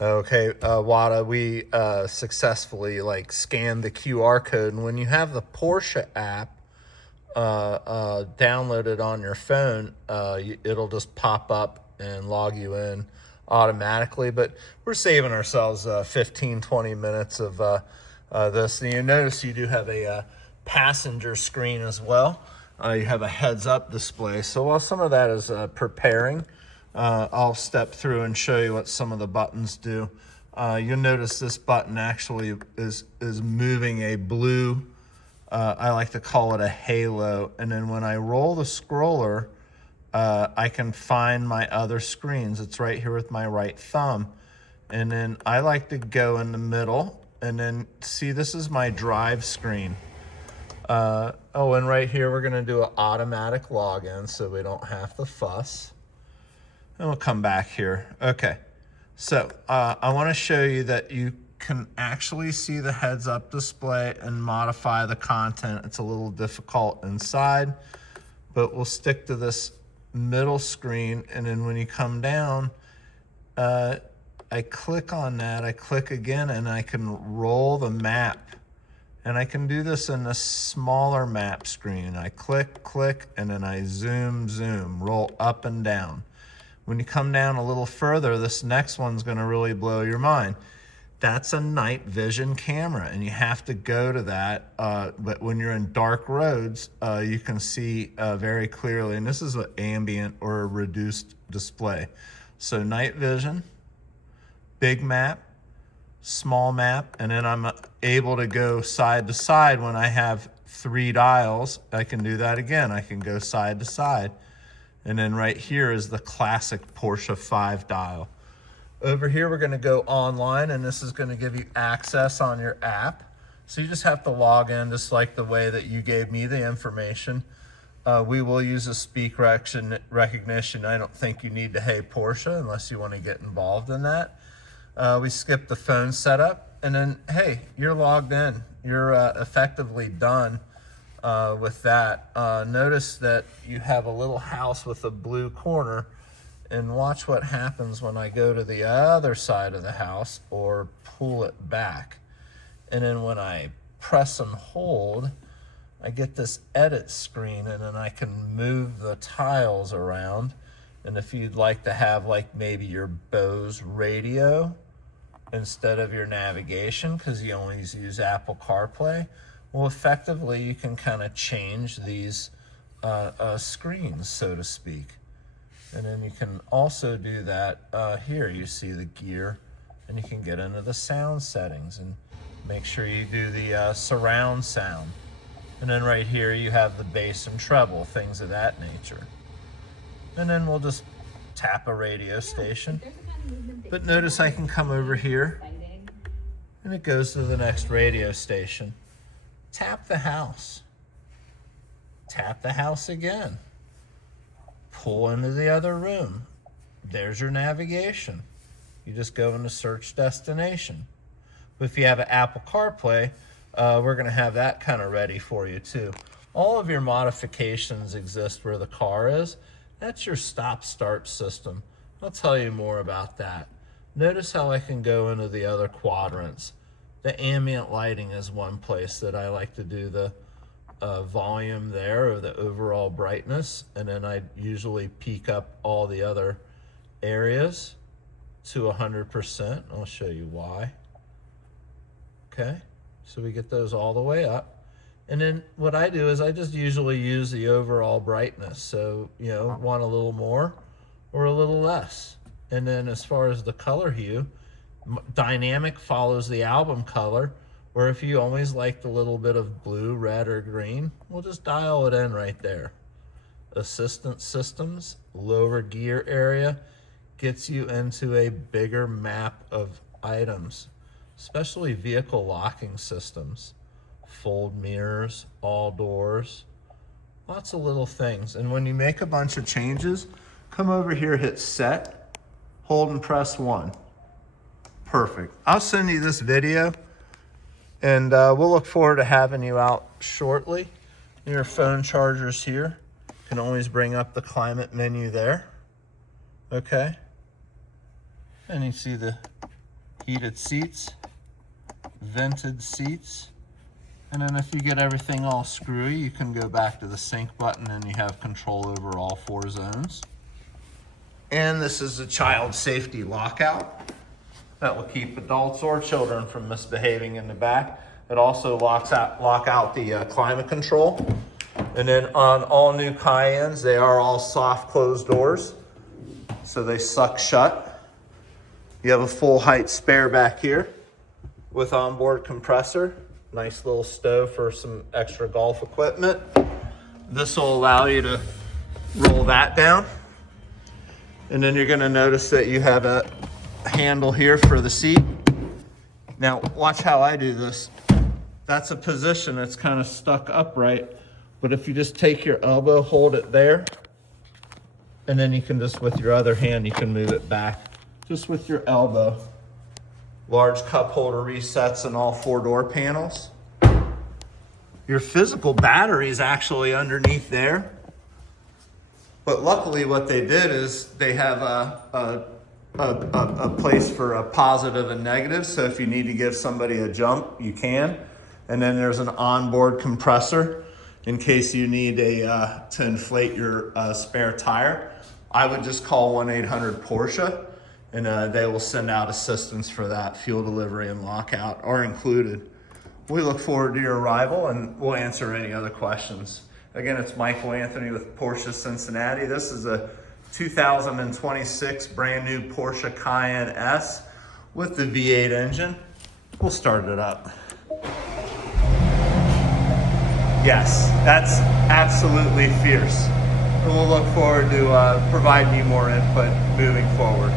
Okay, Wada, we successfully scanned the QR code, and when you have the Porsche app downloaded on your phone, it'll just pop up and log you in automatically. But we're saving ourselves 15-20 minutes of this. And you notice you do have a passenger screen as well. You have a heads-up display. So while some of that is preparing, I'll step through and show you what some of the buttons do. You'll notice this button actually is moving a blue, I like to call it a halo. And then when I roll the scroller, I can find my other screens. It's right here with my right thumb. And then I like to go in the middle and then see, this is my drive screen. Oh, and right here, we're gonna do an automatic login so we don't have to fuss. And we'll come back here. Okay, so I wanna show you that you can actually see the heads-up display and modify the content. It's a little difficult inside, but we'll stick to this middle screen, and then when you come down, I click on that, I click again, and I can roll the map. And I can do this in a smaller map screen. I click, and then I zoom, roll up and down. When you come down a little further, this next one's gonna really blow your mind. That's a night vision camera, and you have to go to that. But when you're in dark roads, you can see very clearly, and this is an ambient or a reduced display. So night vision, big map, small map, and then I'm able to go side to side. When I have 3 dials, I can do that again. I can go side to side. And then right here is the classic Porsche 5 dial. Over here, we're gonna go online, and this is gonna give you access on your app. So you just have to log in just like the way that you gave me the information. We will use a speak recognition. I don't think you need to Hey Porsche unless you wanna get involved in that. We skip the phone setup, and then, hey, you're logged in. You're effectively done with that. Notice that you have a little house with a blue corner, and watch what happens when I go to the other side of the house or pull it back. And then when I press and hold, I get this edit screen, and then I can move the tiles around. And if you'd like to have maybe your Bose radio instead of your navigation, because you only use Apple CarPlay, well, effectively you can kind of change these screens, so to speak. And then you can also do that here. You see the gear, and you can get into the sound settings and make sure you do the surround sound. And then right here you have the bass and treble, things of that nature. And then we'll just tap a radio station. But notice I can come over here, and it goes to the next radio station. Tap the house. Tap the house again. Pull into the other room. There's your navigation. You just go into search destination. But if you have an Apple CarPlay, we're gonna have that kind of ready for you too. All of your modifications exist where the car is. That's your stop-start system. I'll tell you more about that. Notice how I can go into the other quadrants. The ambient lighting is one place that I like to do the volume there, or the overall brightness, and then I usually peak up all the other areas to 100%. I'll show you why. Okay, so we get those all the way up. And then what I do is I just usually use the overall brightness. So, want a little more or a little less. And then as far as the color hue, dynamic follows the album color, or if you always liked a little bit of blue, red, or green, we'll just dial it in right there. Assistant systems, lower gear area, gets you into a bigger map of items, especially vehicle locking systems, fold mirrors, all doors, lots of little things. And when you make a bunch of changes, come over here, hit set, hold and press 1. Perfect. I'll send you this video, and we'll look forward to having you out shortly. Your phone chargers here. Can always bring up the climate menu there. Okay. And you see the heated seats, vented seats. And then if you get everything all screwy, you can go back to the sync button and you have control over all 4 zones. And this is a child safety lockout that will keep adults or children from misbehaving in the back. It also lock out the climate control. And then on all new Cayennes, they are all soft closed doors, so they suck shut. You have a full height spare back here with onboard compressor. Nice little stove for some extra golf equipment. This will allow you to roll that down. And then you're gonna notice that you have a handle here for the seat. Now, watch how I do this. That's a position that's kind of stuck upright, but if you just take your elbow, hold it there, and then you can just, with your other hand, you can move it back, just with your elbow. Large cup holder resets in all 4 door panels. Your physical battery is actually underneath there. But luckily what they did is they have a place for a positive and negative. So if you need to give somebody a jump, you can. And then there's an onboard compressor in case you need to inflate your spare tire. I would just call 1-800-PORSCHE and they will send out assistance for that. Fuel delivery and lockout are included. We look forward to your arrival and we'll answer any other questions. Again, it's Michael Anthony with Porsche Cincinnati. This is a 2026 brand new Porsche Cayenne S with the V8 engine. We'll start it up. Yes, that's absolutely fierce. And we'll look forward to providing you more input moving forward.